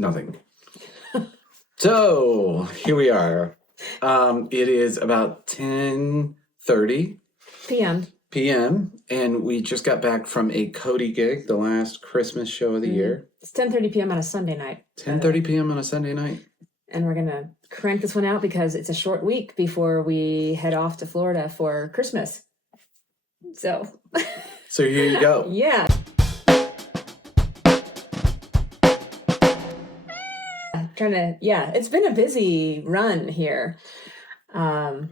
Nothing. So here we are. It is about 10:30 p.m. and we just got back from a Cody gig, the last Christmas show of the year. It's 10:30 p.m. on a Sunday night. 10:30 p.m. on a Sunday night. And we're going to crank this one out because it's a short week before we head off to Florida for Christmas. So here you go. Yeah. It's been a busy run here. Yeah,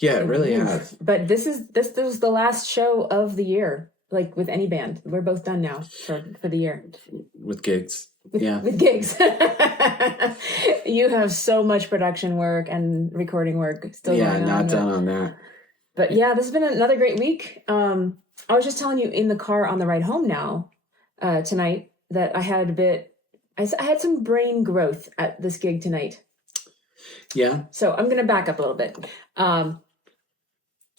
it really has. But this was the last show of the year, like with any band. We're both done now for the year. With gigs. With gigs. You have so much production work and recording work still going on. Yeah, not done on that. But yeah, this has been another great week. I was just telling you in the car on the ride home now, tonight, that I had some brain growth at this gig tonight. Yeah. So I'm going to back up a little bit.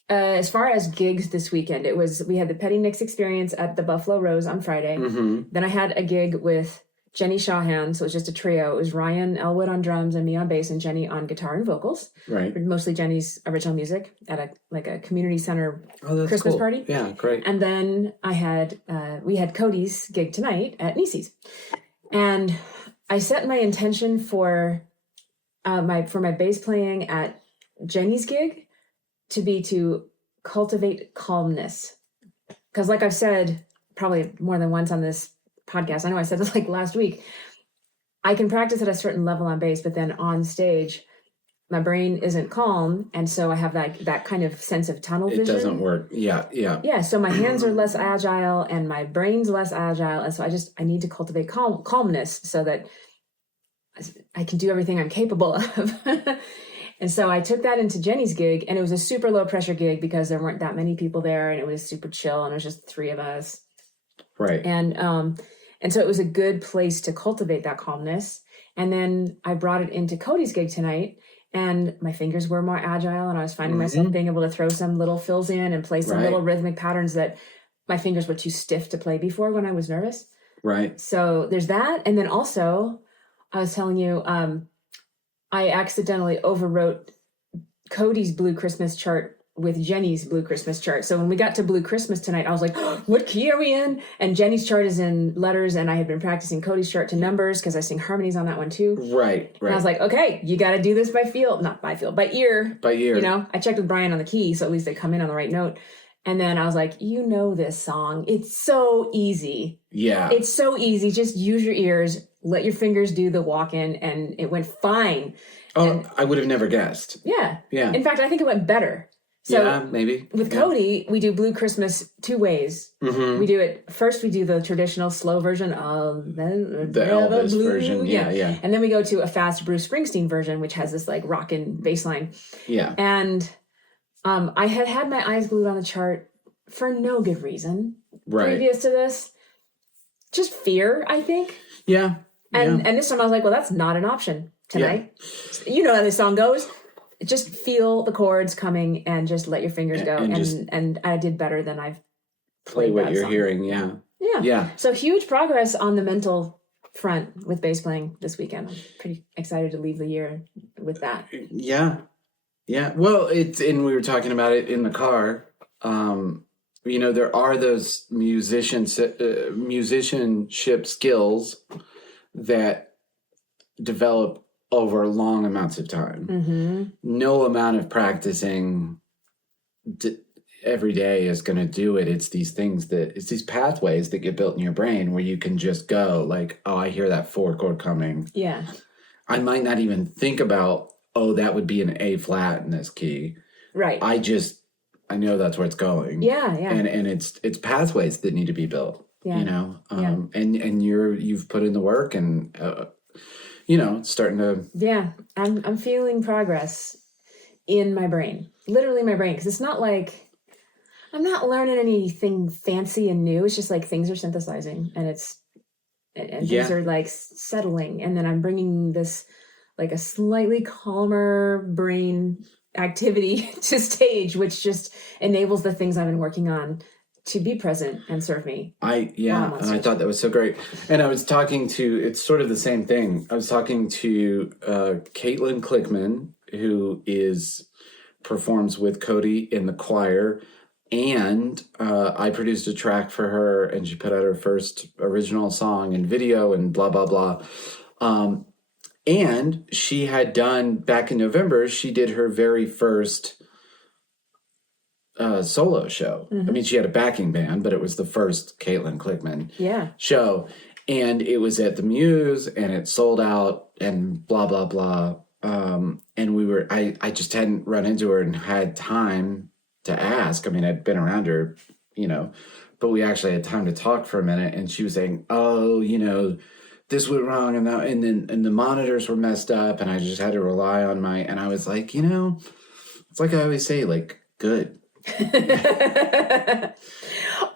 As far as gigs this weekend, we had the Petty Nicks experience at the Buffalo Rose on Friday. Mm-hmm. Then I had a gig with Jenny Shawhan, so it was just a trio. It was Ryan Elwood on drums and me on bass and Jenny on guitar and vocals. Right. Mostly Jenny's original music at a community center Christmas cool. party. Yeah, great. And then we had Cody's gig tonight at Niecy's. And I set my intention for my bass playing at Jenny's gig to cultivate calmness. Because like I've said probably more than once on this podcast, I know I said this like last week, I can practice at a certain level on bass, but then on stage, my brain isn't calm. And so I have that kind of sense of tunnel vision. It doesn't work. Yeah. Yeah, so my hands are less agile and my brain's less agile. And so I need to cultivate calmness so that I can do everything I'm capable of. And so I took that into Jenny's gig, and it was a super low pressure gig because there weren't that many people there, and it was super chill, and it was just three of us. Right. And so it was a good place to cultivate that calmness. And then I brought it into Cody's gig tonight, and my fingers were more agile, and I was finding myself being able to throw some little fills in and play some little rhythmic patterns that my fingers were too stiff to play before when I was nervous. Right. So there's that. And then also, I was telling you, I accidentally overwrote Cody's Blue Christmas chart with Jenny's Blue Christmas chart. So when we got to Blue Christmas tonight, I was like, oh, what key are we in? And Jenny's chart is in letters, and I had been practicing Cody's chart to numbers because I sing harmonies on that one too. Right. And I was like, okay, you got to do this by ear. By ear. You know, I checked with Brian on the key, so at least they come in on the right note. And then I was like, you know this song. It's so easy. Yeah. It's so easy. Just use your ears. Let your fingers do the walk-in. And it went fine. Oh, and, I would have never guessed. Yeah. Yeah. In fact, I think it went better. So yeah, maybe. With Cody, we do Blue Christmas two ways. Mm-hmm. We do the traditional slow version of the Elvis Blue. version. Yeah. And then we go to a fast Bruce Springsteen version, which has this like rockin' bass line. Yeah. And I had my eyes glued on the chart for no good reason. Right. Previous to this. Just fear, I think. Yeah. And this time I was like, well, that's not an option tonight. Yeah. You know how this song goes. Just feel the chords coming and just let your fingers go. And I did better than I've played what you're song. hearing. Yeah. Yeah. So huge progress on the mental front with bass playing this weekend. I'm pretty excited to leave the year with that. Yeah. Yeah. Well, and we were talking about it in the car. You know, there are those musicianship skills that develop over long amounts of time. Mm-hmm. No amount of practicing every day is going to do it. It's these pathways that get built in your brain where you can just go like, oh, I hear that 4 chord coming. Yeah. I might not even think about, oh, that would be an A flat in this key. Right. I know that's where it's going. Yeah. And it's pathways that need to be built. Yeah. You know, and you've put in the work, and you know, it's starting to. Yeah, I'm feeling progress in my brain, literally my brain, because it's not like I'm not learning anything fancy and new. It's just like things are synthesizing, and things are like settling, and then I'm bringing this like a slightly calmer brain activity to stage, which just enables the things I've been working on to be present and serve me. And I thought that was so great. And I was talking to, it's sort of the same thing. I was talking to Caitlin Clickman, who performs with Cody in the choir. And I produced a track for her, and she put out her first original song and video and blah, blah, blah. And she had done, back in November, she did her very first solo show. I mean, she had a backing band, but it was the first Caitlin Clickman show. And it was at the Muse, and it sold out, and blah, blah, blah. And I just hadn't run into her and had time to ask. I mean, I'd been around her, but we actually had time to talk for a minute. And she was saying, oh, this went wrong, and the monitors were messed up, and I just had to rely on and I was like, it's like I always say, like, good.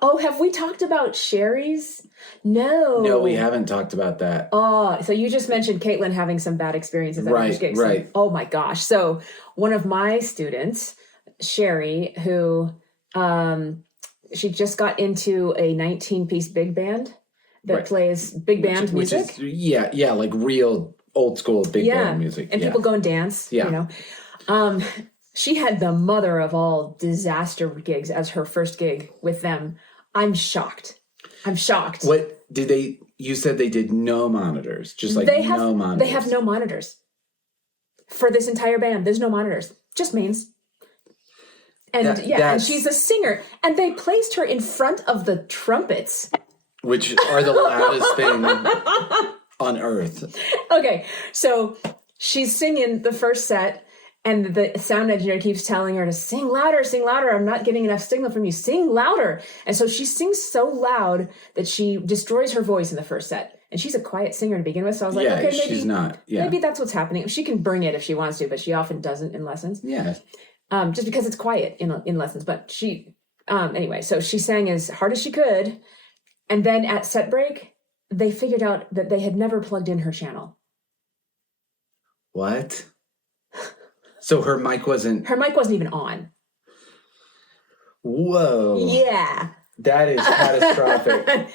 Oh, have we talked about Sherry's? No, we haven't talked about that. Oh, so you just mentioned Caitlin having some bad experiences at her gigs. Right. Oh my gosh. So one of my students, Sherry, who she just got into a 19-piece big band that plays big band music. Like real old school big band music. And people go and dance, She had the mother of all disaster gigs as her first gig with them. I'm shocked. What did you said they did no monitors, just like no monitors. They have no monitors. For this entire band, there's no monitors. Just mains. And and she's a singer. And they placed her in front of the trumpets. Which are the loudest thing on earth. Okay, so she's singing the first set, and the sound engineer keeps telling her to sing louder, sing louder. I'm not getting enough signal from you. Sing louder. And so she sings so loud that she destroys her voice in the first set. And she's a quiet singer to begin with. So I was like, okay, maybe she's not. Yeah. Maybe that's what's happening. She can bring it if she wants to, but she often doesn't in lessons. Yeah. Just because it's quiet in lessons. But she, anyway, so she sang as hard as she could. And then at set break, they figured out that they had never plugged in her channel. What? So her mic wasn't even on. Whoa. Yeah. That is catastrophic.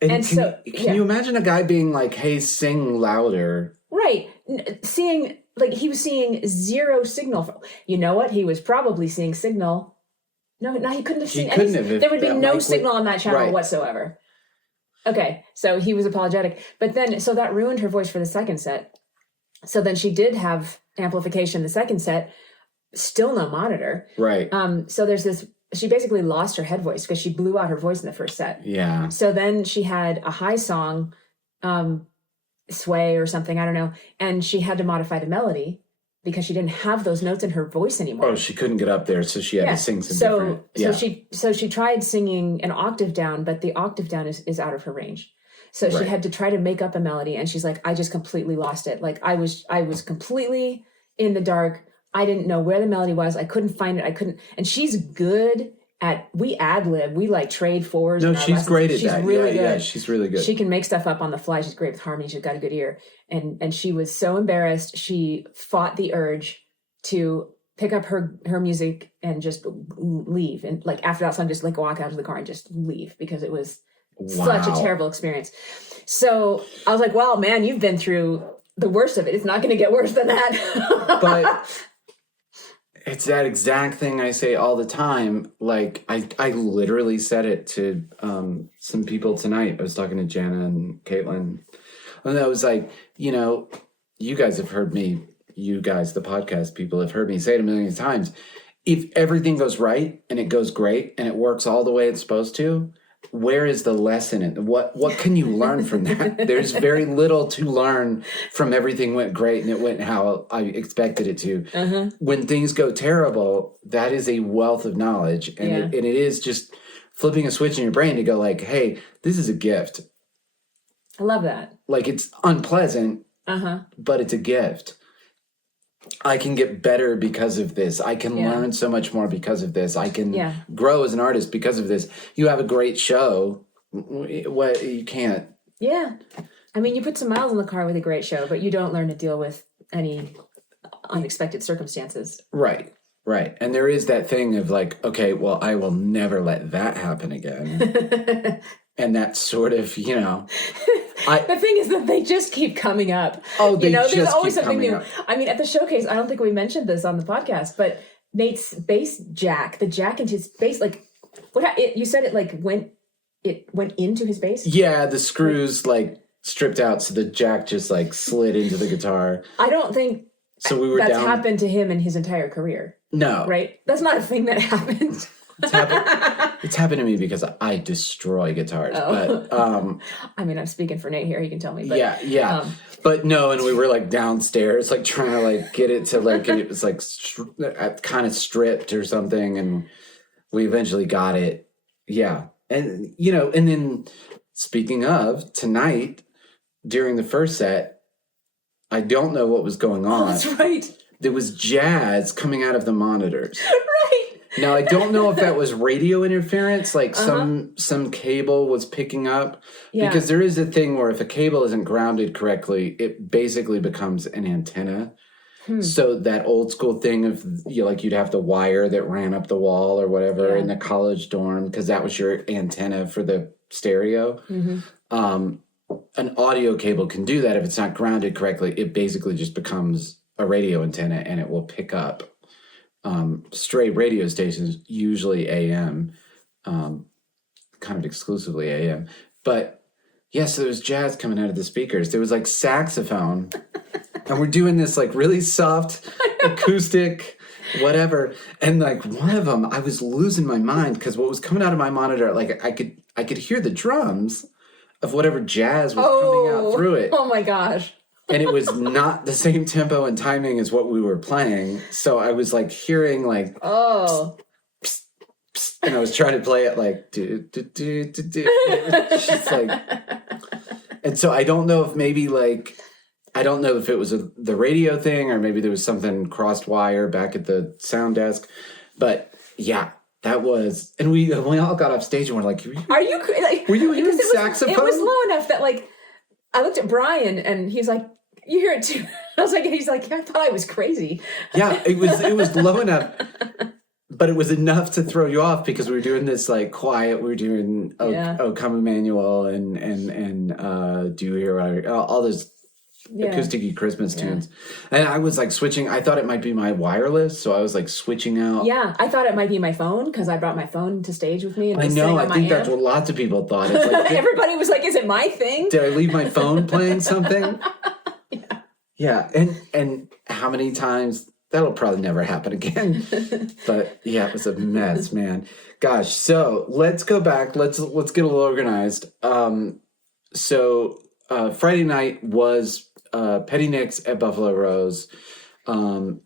and can you imagine a guy being like, hey, sing louder? Right. He was seeing zero signal. You know what? He was probably seeing signal. No, he couldn't have seen anything. There would be no signal on that channel whatsoever. Okay. So he was apologetic. But then, so that ruined her voice for the second set. So then she did have amplification the second set, still no monitor. Right. So there's this, she basically lost her head voice because she blew out her voice in the first set. Yeah. So then she had a high song, sway or something, I don't know. And she had to modify the melody because she didn't have those notes in her voice anymore. Oh, she couldn't get up there. So she had to sing some different. Yeah. So she tried singing an octave down, but the octave down is out of her range. So she had to try to make up a melody, and she's like, I just completely lost it. Like I was completely in the dark. I didn't know where the melody was. I couldn't find it. And she's good we ad-lib. We like trade fours. No, she's great at that. She's really good. Yeah, she's really good. She can make stuff up on the fly. She's great with harmony. She's got a good ear. And she was so embarrassed. She fought the urge to pick up her music and just leave. And like after that song, just like walk out of the car and just leave because it was such a terrible experience. So I was like, wow, man, you've been through the worst of it. It's not going to get worse than that. But it's that exact thing I say all the time. Like I literally said it to some people tonight. I was talking to Jana and Caitlin. And I was like, you guys have heard me, the podcast people have heard me say it a million times. If everything goes right and it goes great and it works all the way it's supposed to, where is the lesson in what can you learn from that? There's very little to learn from everything went great and it went how I expected it to. Uh-huh. When things go terrible, that is a wealth of knowledge. And it is just flipping a switch in your brain to go like, hey, this is a gift. I love that. Like it's unpleasant, but it's a gift. I can get better because of this. I can learn so much more because of this. I can grow as an artist because of this. You have a great show. What you can't. Yeah. I mean, you put some miles in the car with a great show, but you don't learn to deal with any unexpected circumstances. Right. Right. And there is that thing of like, okay, well, I will never let that happen again. And that's sort of, you know, the thing is that they just keep coming up. Oh, they there's just always keep something coming new. up. I mean, at the showcase, I don't think we mentioned this on the podcast, but Nate's bass jack, the jack into his bass, like you said it like went into his bass. Yeah, the screws like stripped out, so the jack just like slid into the guitar. I don't think so we were that's down. happened to him in his entire career. No, right? That's not a thing that happened. It's happened to me because I destroy guitars. Oh. But I mean, I'm speaking for Nate here. He can tell me. But, yeah. But no, and we were like downstairs, like trying to like get it to like it was like kind of stripped or something, and we eventually got it. Yeah, and you know, and then speaking of tonight, during the first set, I don't know what was going on. Oh, that's right. There was jazz coming out of the monitors. Right. Now, I don't know if that was radio interference, like some cable was picking up. Yeah. Because there is a thing where if a cable isn't grounded correctly, it basically becomes an antenna. So that old school thing of, you'd have the wire that ran up the wall or whatever in the college dorm, because that was your antenna for the stereo. An audio cable can do that if it's not grounded correctly. It basically just becomes a radio antenna, and it will pick up straight radio stations, usually AM, kind of exclusively AM. But yes, there was jazz coming out of the speakers. There was like saxophone, and we're doing this like really soft acoustic whatever. And like one of them, I was losing my mind because what was coming out of my monitor, like I could hear the drums of whatever jazz was coming out through it. Oh my gosh. And it was not the same tempo and timing as what we were playing. So I was like hearing like, psst, psst, psst, and I was trying to play it like, do, do, do, do, do. It was just like, and so I don't know if maybe like, I don't know if it was the radio thing or maybe there was something crossed wire back at the sound desk. But yeah, that was, and we all got off stage and we're like, are you, like, were you hearing saxophone? It was low enough that like, I looked at Brian and he's like, you hear it too. I was like, he's like, I thought I was crazy. Yeah, it was low enough, but it was enough to throw you off because we were doing this like quiet. We were doing "O Come Emmanuel" and "Do You Hear all those acoustic-y Christmas tunes. And I was like switching. I thought it might be my wireless, so I was like switching out. Yeah, I thought it might be my phone because I brought my phone to stage with me. And I know. I think that's what lots of people thought. It's like, everybody was like, "Is it my thing? Did I leave my phone playing something?" Yeah, and how many times? That'll probably never happen again. But yeah, it was a mess, man. Gosh, so let's go back. Let's get a little organized. So Friday night was Petty Nick's at Buffalo Rose. I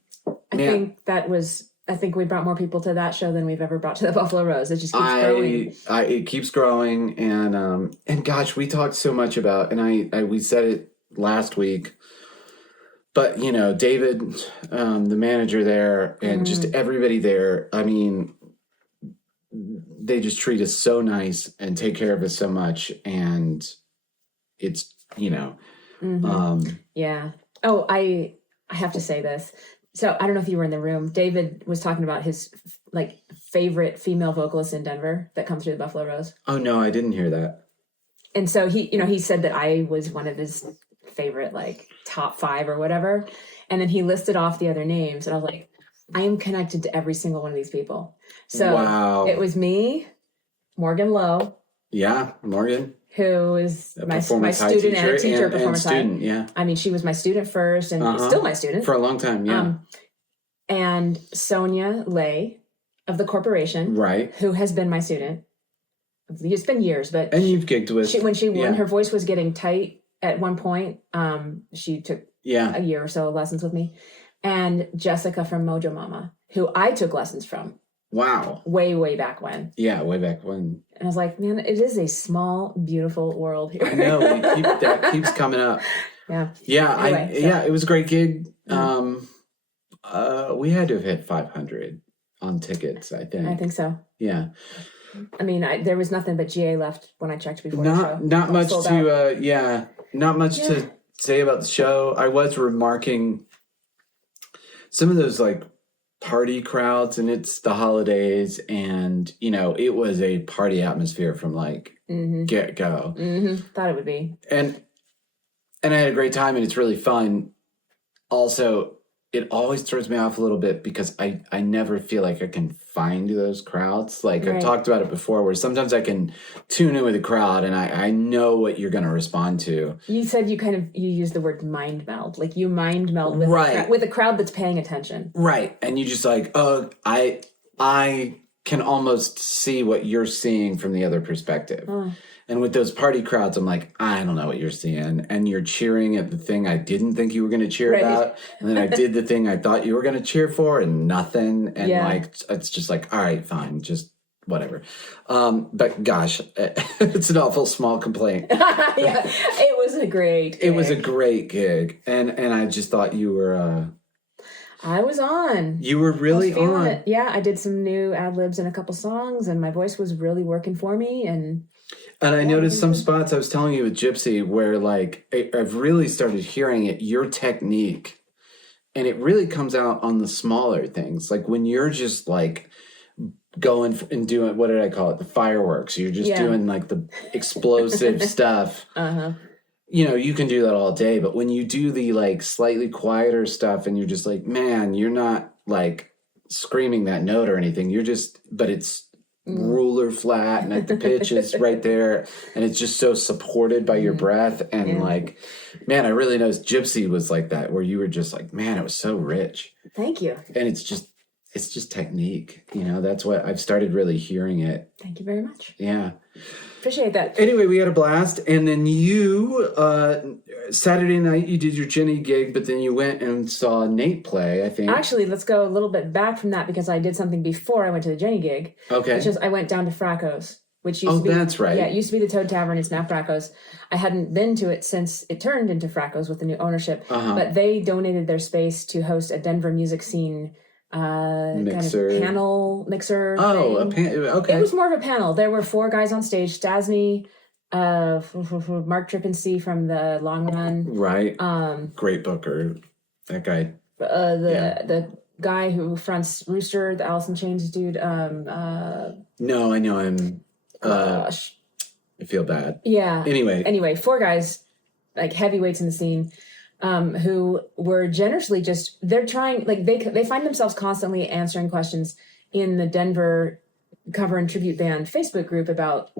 think we brought more people to that show than we've ever brought to the Buffalo Rose. It just keeps growing. It keeps growing, and gosh, we talked so much about, and we said it last week. But, David, the manager there, and just everybody there, I mean, they just treat us so nice and take care of us so much. And it's, yeah. Oh, I have to say this. So I don't know if you were in the room. David was talking about his like favorite female vocalist in Denver that comes through the Buffalo Rose. Oh, no, I didn't hear that. And so he said that I was one of his favorite like top 5 or whatever, and then he listed off the other names, and I was like, I am connected to every single one of these people. So wow. It was me, Morgan Lowe, Morgan, who is my student and a teacher performance student. Yeah, I mean, she was my student first and still my student for a long time. Yeah, and Sonia Lay of the Corporation, right, who has been my student. It's been years, but and you've gigged with when her voice was getting tight. At one point, she took a year or so of lessons with me. And Jessica from Mojo Mama, who I took lessons from. Wow. Way, way back when. Yeah, way back when. And I was like, man, it is a small, beautiful world here. I know. That keeps coming up. Yeah. Yeah, anyway, it was a great gig. We had to have hit 500 on tickets, I think. I think so. Yeah. I mean, there was nothing but GA left when I checked before the show. Not much to, not much to say about the show. I was remarking some of those, like, party crowds, and it's the holidays, and it was a party atmosphere from like get go. Thought it would be. And I had a great time, and it's really fun. Also, it always throws me off a little bit because I never feel like I can find those crowds. Like I've talked about it before, where sometimes I can tune in with a crowd and I know what you're going to respond to. You said you use the word mind meld, like you mind meld with with a crowd that's paying attention. Right. And you just like, oh, I can almost see what you're seeing from the other perspective. Oh. And with those party crowds, I'm like, I don't know what you're seeing. And you're cheering at the thing I didn't think you were going to cheer about. And then I did the thing I thought you were going to cheer for and nothing. And like, it's just like, all right, fine, just whatever. But gosh, it's an awful small complaint. It was a great gig. It was a great gig. And I just thought you were... I was on. You were really on. It. Yeah, I did some new ad-libs in a couple songs, and my voice was really working for me. And I noticed some spots I was telling you with Gypsy where, like, I've really started hearing it, your technique. And it really comes out on the smaller things. Like, when you're just, like, going and doing, what did I call it? The fireworks. You're just doing, like, the explosive stuff. You can do that all day. But when you do the, like, slightly quieter stuff and you're just like, man, you're not, like, screaming that note or anything. You're just, but it's ruler flat and the pitch is right there. And it's just so supported by your breath. And, like, man, I really noticed Gypsy was like that, where you were just like, man, it was so rich. Thank you. And it's just technique. That's what I've started really hearing it. Thank you very much. Yeah. Appreciate that. Anyway, we had a blast. And then you, Saturday night, you did your Jenny gig, but then you went and saw Nate play, I think. Actually, let's go a little bit back from that because I did something before I went to the Jenny gig. Okay. Which is I went down to Fracco's, which used to be... that's right. Yeah, it used to be the Toad Tavern. It's now Fracco's. I hadn't been to it since it turned into Fracco's with the new ownership. But they donated their space to host a Denver music scene mixer. Kind of panel mixer thing. Okay. It was more of a panel. There were 4 guys on stage. Stasny, Mark Trippinsey from the Long Run. Right. Great booker. That guy. The guy who fronts Rooster, the Alice in Chains dude. No, I know him. Gosh. I feel bad. Yeah. Anyway, 4 guys, like heavyweights in the scene. Who were generously they're trying, like they find themselves constantly answering questions in the Denver cover and tribute band Facebook group about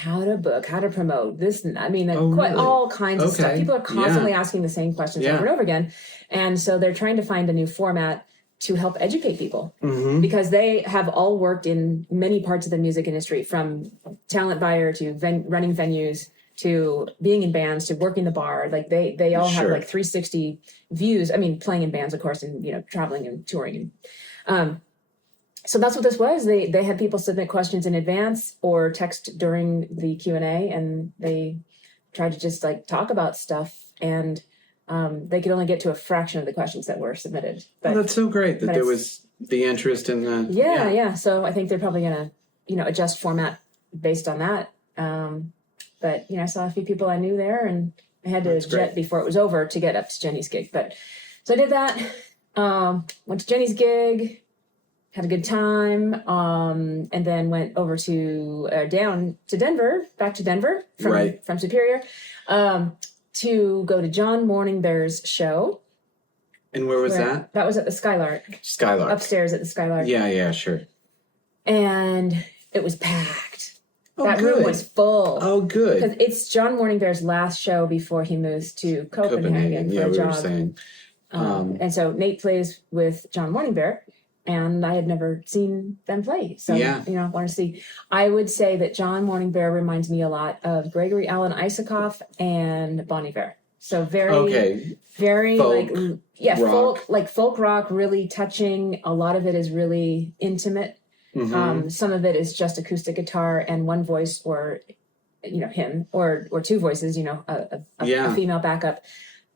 how to book, how to promote this. I mean, really? All kinds of stuff. People are constantly asking the same questions over and over again. And so they're trying to find a new format to help educate people because they have all worked in many parts of the music industry, from talent buyer to running venues, to being in bands, to working the bar. Like they all have like 360 views. I mean, playing in bands, of course, and traveling and touring. And so that's what this was. They had people submit questions in advance or text during the Q&A, and they tried to just like talk about stuff. And they could only get to a fraction of the questions that were submitted. But that's so great that there was the interest in the... Yeah. So I think they're probably going to, adjust format based on that. But, I saw a few people I knew there, and I had to jet before it was over to get up to Jenny's gig. So I did that, went to Jenny's gig, had a good time, and then went over to, down to Denver, back to Denver from Superior, to go to John Morningbear's show. And where was that? That was at the Skylark. Upstairs at the Skylark. Yeah, sure. And it was packed. That good. room was full. Oh, good. Because it's John Morningbear's last show before he moves to Copenhagen for a job. Were saying. And so Nate plays with John Morningbear, and I had never seen them play. So, I want to see. I would say that John Morningbear reminds me a lot of Gregory Alan Isakov and Bon Iver. So very folk, folk rock, really touching. A lot of it is really intimate. Some of it is just acoustic guitar and one voice, or him, or 2 voices, a female backup.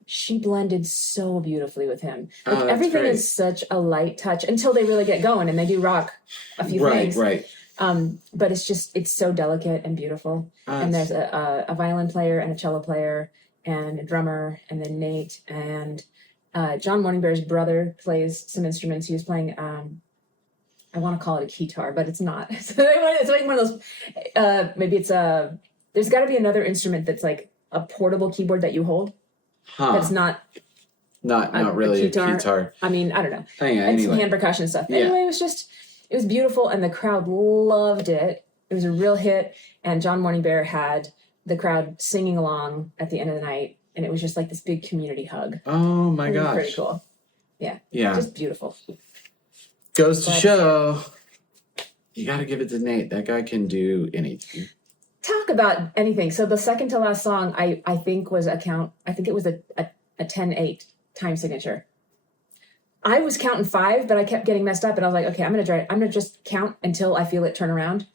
She blended so beautifully with him. Like, everything is such a light touch until they really get going, and they do rock a few things. Right. But it's so delicate and beautiful. And there's a violin player and a cello player and a drummer, and then Nate, and John Morningbear's brother plays some instruments. He was playing, I want to call it a keytar, but it's not. It's like one of those, maybe it's there's got to be another instrument that's like a portable keyboard that you hold. That's not really a guitar. I mean, I don't know. Anyway. Some hand percussion stuff. Yeah. Anyway, it was beautiful, and the crowd loved it. It was a real hit, and John Morningbear had the crowd singing along at the end of the night, and it was just like this big community hug. Oh my gosh. Pretty cool. Yeah. Yeah. Just beautiful. Goes to show, you got to give it to Nate. That guy can do anything. Talk about anything. So the second to last song, I think it was a 10-8 time signature. I was counting 5, but I kept getting messed up, and I was like, okay, I'm gonna just count until I feel it turn around.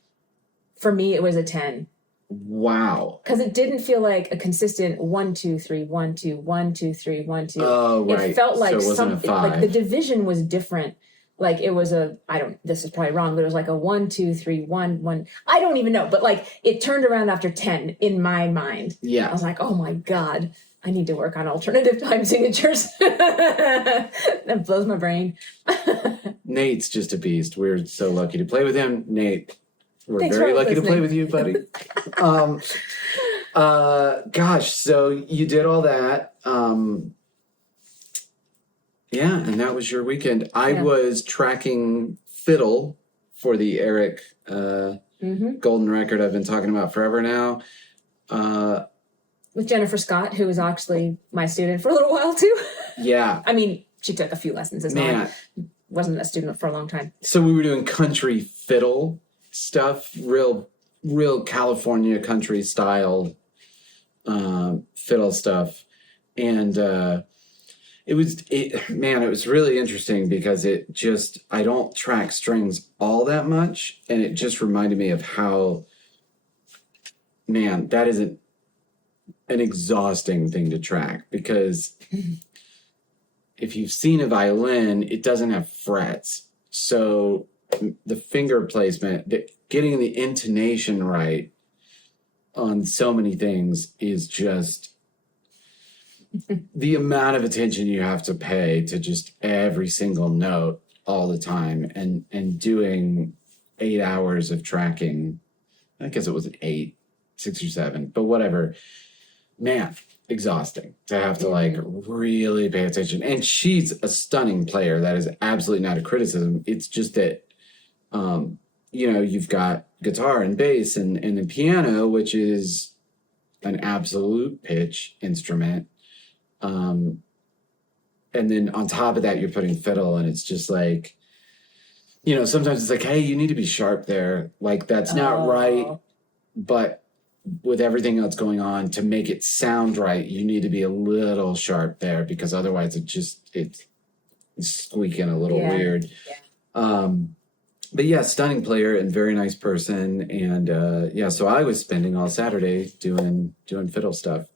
For me, it was a 10. Wow. Because it didn't feel like a consistent 1, 2, 3, 1, 2, 1, 2, 3, 1, 2. Oh, right. It felt like so it wasn't a 5. like the division was different. Like it was this is probably wrong, but it was like a 1, 2, 3, 1, 1. I don't even know, but like it turned around after 10 in my mind. Yeah. I was like, oh my God, I need to work on alternative time signatures. That blows my brain. Nate's just a beast. We're so lucky to play with him. Nate, we're Thanks very for lucky listening. to play with you, buddy. Gosh, so you did all that. Yeah, and that was your weekend. I was tracking fiddle for the Eric golden record I've been talking about forever now. With Jennifer Scott, who was actually my student for a little while too. Yeah. I mean, she took a few lessons as well. Man. Wasn't a student for a long time. So we were doing country fiddle stuff, real California country style fiddle stuff. And it was really interesting because I don't track strings all that much. And it just reminded me of how, man, that is an exhausting thing to track, because if you've seen a violin, it doesn't have frets. So the finger placement, getting the intonation right on so many things is just the amount of attention you have to pay to just every single note all the time, and doing 8 hours of tracking. I guess it wasn't 8, 6 or 7, but whatever. Man, exhausting to have to like really pay attention. And she's a stunning player. That is absolutely not a criticism. It's just that, you've got guitar and bass and the piano, which is an absolute pitch instrument. And then on top of that, you're putting fiddle, and it's just like, sometimes it's like, hey, you need to be sharp there. Like, that's not right. But with everything else going on, to make it sound right, you need to be a little sharp there, because otherwise it's squeaking a little weird. Yeah. But yeah, stunning player and very nice person. And so I was spending all Saturday doing fiddle stuff.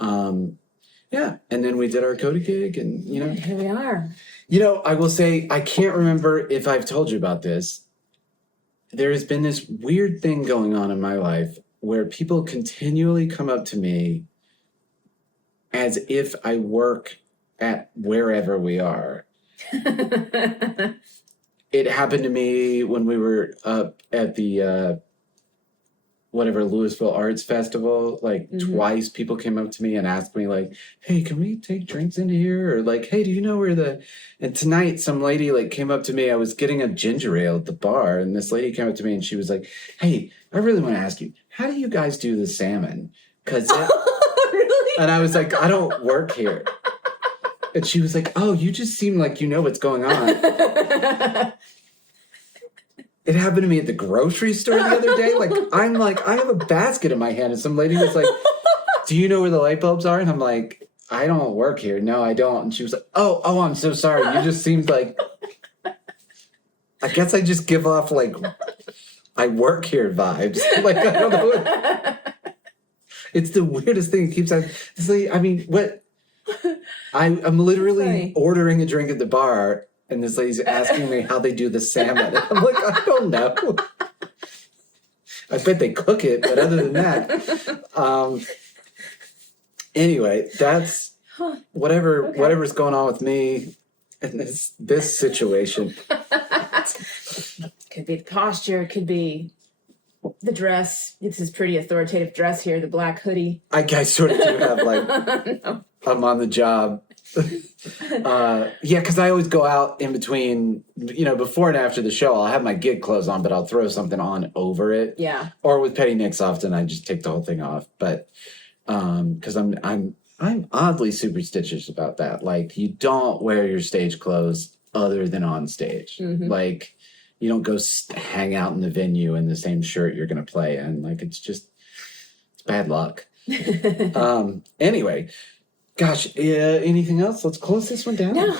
Yeah, and then we did our Cody gig, and here we are. I will say, I can't remember if I've told you about this. There has been this weird thing going on in my life where people continually come up to me as if I work at wherever we are. It happened to me when we were up at the Louisville Arts Festival. Like twice people came up to me and asked me like, hey, can we take drinks into here? Or like, hey, do you know where and tonight some lady like came up to me. I was getting a ginger ale at the bar, and this lady came up to me and she was like, hey, I really want to ask you, how do you guys do the salmon? Really? And I was like, I don't work here. And she was like, oh, you just seem like you know what's going on. It happened to me at the grocery store the other day. Like, I'm like, I have a basket in my hand, and some lady was like, do you know where the light bulbs are? And I'm like, I don't work here. No, I don't. And she was like, oh, I'm so sorry. You just seemed like, I guess I just give off like, I work here vibes. Like, I don't know. It's the weirdest thing. It keeps on. It's like, I mean, what? I'm literally ordering a drink at the bar, and this lady's asking me how they do the salmon. And I'm like, I don't know. I bet they cook it, but other than that, anyway, that's whatever's going on with me in this situation. Could be the posture, could be the dress. It's this pretty authoritative dress here, the black hoodie. I sort of do have like No. I'm on the job. Because I always go out in between, before and after the show. I'll have my gig clothes on, but I'll throw something on over it. Yeah. Or with Petty Nicks, often I just take the whole thing off. But because I'm oddly superstitious about that. Like, you don't wear your stage clothes other than on stage. Mm-hmm. Like, you don't go hang out in the venue in the same shirt you're going to play in. Like, it's bad luck. Anyway, gosh, anything else? Let's close this one down. No,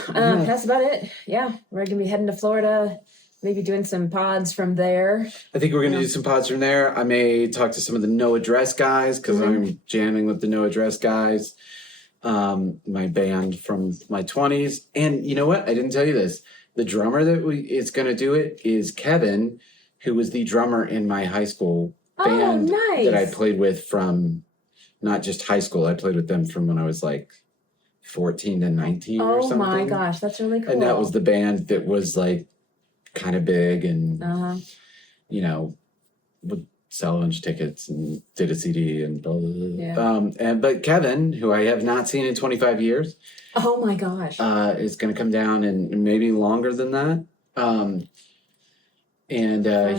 that's about it. Yeah, we're going to be heading to Florida, maybe doing some pods from there. I think we're going to do some pods from there. I may talk to some of the No Address guys because I'm jamming with the No Address guys, my band from my 20s. And you know what? I didn't tell you this. The drummer that is going to do it is Kevin, who was the drummer in my high school band that I played with from not just high school. I played with them from when I was like 14 to 19 or something. Oh my gosh, that's really cool. And that was the band that was like kind of big and, would sell a bunch of tickets and did a CD and blah, blah, blah. Yeah. But Kevin, who I have not seen in 25 years. Oh my gosh. Is going to come down and maybe longer than that.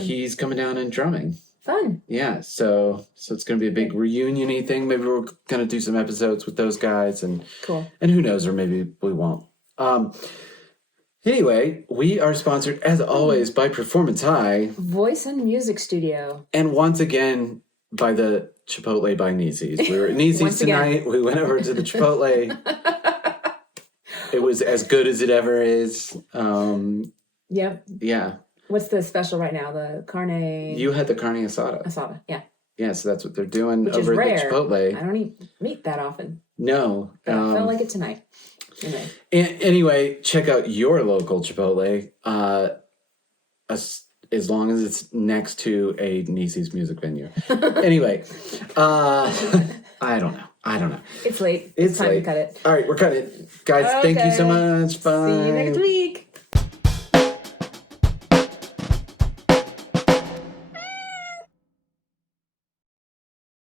He's coming down and drumming. Fun. Yeah, so it's going to be a big reunion-y thing. Maybe we're going to do some episodes with those guys. And cool. And who knows, or maybe we won't. Anyway, we are sponsored, as always, by Performance High. Voice and Music Studio. And once again, by the Chipotle by Nisi's. We were at Nisi's tonight. We went over to the Chipotle. It was as good as it ever is. Yep. Yeah. What's the special right now? The carne... You had the carne asada. Asada, yeah. Yeah, so that's what they're doing Which over is rare. at the Chipotle. I don't eat meat that often. No. But I felt like it tonight. Anyway. Anyway, check out your local Chipotle. As long as it's next to a Nisi's music venue. Anyway, I don't know. It's late. It's time late. to cut it. All right, we're cutting it. Guys, thank you so much. Bye. See you next week.